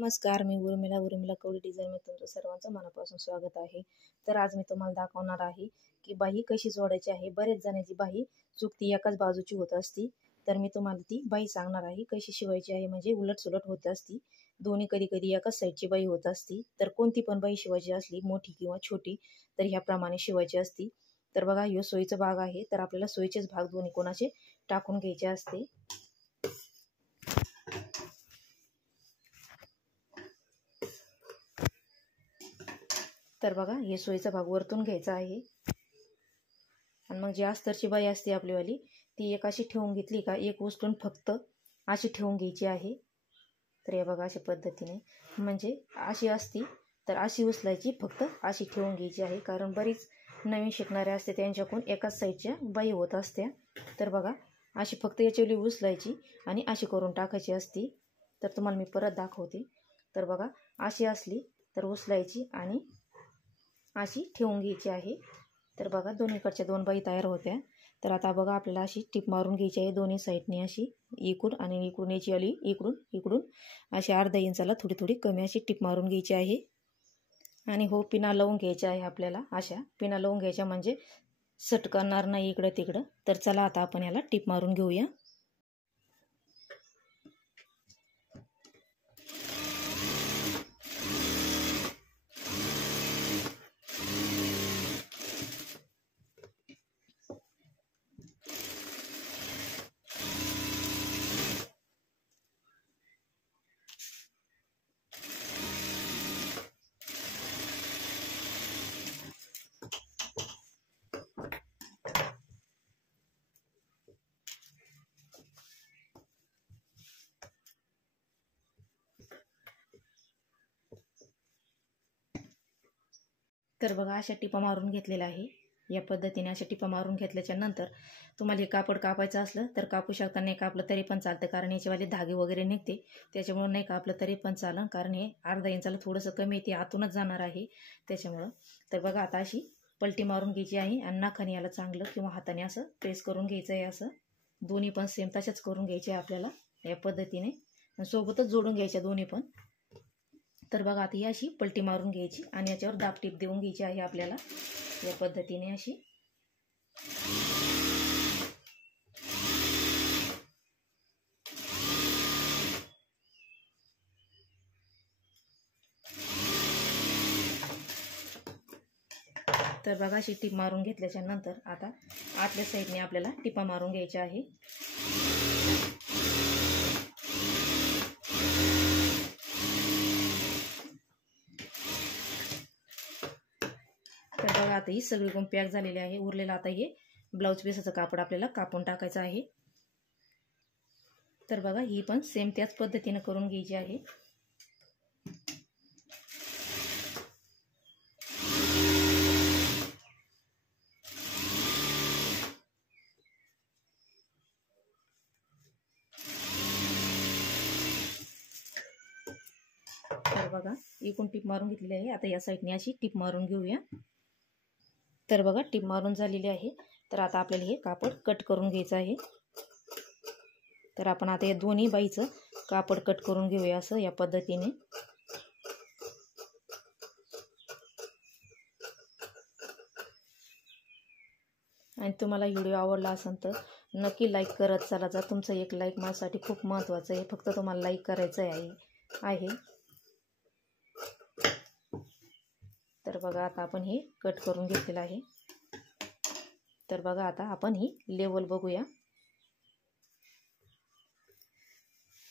नमस्कार, मी उर्मिला कवडी डिझाईन मध्ये तुमचं सर्वांचं मनापासून स्वागत आहे। तर आज मी तुम्हाला दाखवणार आहे की बाही कशी जोडायची आहे। बरेच जणांची बाही चुकती एकाच बाजूची होत असती, तर मी तुम्हाला ती बाही सांगणार आहे कशी शिवायची आहे। म्हणजे उलट-सुलट होत असती, दोन्ही कधी-कधी एकाच साईडची बाही होत असती। तर कोणती पण बाही शिवायची असली, मोठी किंवा छोटी, तर ह्याप्रमाणे शिवायची असती। तर बघा, ह्यो सोयीचा भाग आहे, तर आपल्याला सोयीचेच भाग दोन्ही कोणाचे टाकून घ्यायचे असते। तर बघा, हे सोयीचा भाग वरतून घ्यायचा आहे आणि मग जी अस्तरची बाही असते आपलीवाली, ती एक अशी ठेवून घेतली का एक उचलून फक्त अशी ठेवून घ्यायची आहे। तर हे बघा, अशा पद्धतीने, म्हणजे अशी असती तर अशी उचलायची, फक्त अशी ठेवून घ्यायची आहे। कारण बरीच नवीन शिकणारे असते, त्यांच्याकडून एकाच साईडच्या बाही होत असत्या। तर बघा, अशी फक्त याच्यावली उचलायची आणि अशी करून टाकायची असती। तर तुम्हाला मी परत दाखवते। तर बघा, अशी असली तर उचलायची आणि अशी ठेवून घ्यायची आहे। तर बघा, दोन्हीकडच्या दोन बाही तयार होत्या। तर आता बघा, आपल्याला अशी टिप मारून घ्यायची आहे दोन्ही साईडने, अशी इकडून आणि इकडून याची आली, इकडून अशी अर्धा इंचाला थोडी थोडी कमी अशी टिप मारून घ्यायची आहे। आणि हो, पिना लावून घ्यायच्या आहे आपल्याला, अशा पिना लावून घ्यायच्या म्हणजे सटकणार नाही इकडं तिकडं। तर चला आता आपण याला टिप मारून घेऊया। तर बघा, अशा टिपा मारून घेतलेल्या आहे। या पद्धतीने अशा टिपा मारून घेतल्याच्या नंतर तुम्हाला हे कापड कापायचं असलं तर कापू शकता, नाही कापलं तरी पण चालतं, कारण याच्यावाले धागे वगैरे निघते, त्याच्यामुळे नाही कापलं तरी पण चालेल। कारण हे अर्धा इंचाला थोडंसं कमी येते, आतूनच जाणार आहे त्याच्यामुळं। तर बघा, आता अशी पलटी मारून घ्यायची आहे आणि नाखाने याला चांगलं किंवा हाताने असं प्रेस करून घ्यायचं आहे। असं दोन्ही पण सेम तशाच करून घ्यायचे आहे आपल्याला या पद्धतीने, सोबतच जोडून घ्यायच्या दोन्ही पण। तर बघा, आता ही अशी पलटी मारून घ्यायची आणि याच्यावर दाब टीप देऊन घ्यायची आहे आपल्याला या पद्धतीने अशी। तर बघा, अशी टीप मारून घेतल्याच्या नंतर आता आतल्या साईडने आपल्याला टिपा मारून घ्यायच्या आहे। तर बघा, आता ही सगळी गुण पॅक झालेली आहे। उरलेलं आता हे ब्लाऊज पीसाचं कापड आपल्याला कापून टाकायचं आहे। तर बघा, ही पण सेम त्याच पद्धतीने करून घ्यायची आहे। तर बघा, एकूण टिप मारून घेतलेली आहे। आता या साईडने अशी टिप मारून घेऊया। तर बघा, टिप मारून झालेली आहे। तर आता आपल्याला हे कापड कट करून घ्यायचं आहे। तर आपण आता या दोन्ही बाईचं कापड कट करून घेऊया असं या पद्धतीने। आणि तुम्हाला व्हिडिओ आवडला असेल तर नक्की लाईक करत चला जा। तुमचं एक लाईक माझ्यासाठी खूप महत्त्वाचं आहे, फक्त तुम्हाला लाईक करायचं आहे। तर बघा, आता आपण हे कट करून घेतलेलं आहे। तर बघा, आता आपण ही लेवल बघूया।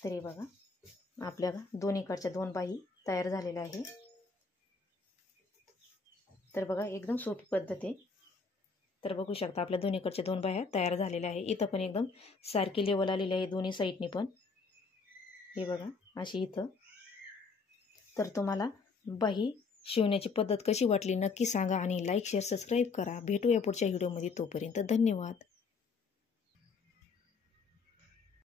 तरी बघा, आपल्याला दोन्हीकडच्या दोन बाही तयार झालेल्या आहे। तर बघा, एकदम सोपी पद्धत आहे। तर बघू शकता, आपल्या दोन्हीकडच्या दोन बाह्या तयार झालेल्या आहे। इथं पण एकदम सारखी लेवल आलेली आहे दोन्ही साईडनी पण, हे बघा अशी इथं। तर तुम्हाला बाही शिवण्याची पद्धत कशी वाटली नक्की सांगा आणि लाईक शेअर सबस्क्राईब करा। भेटूया पुढच्या व्हिडिओमध्ये, तोपर्यंत धन्यवाद।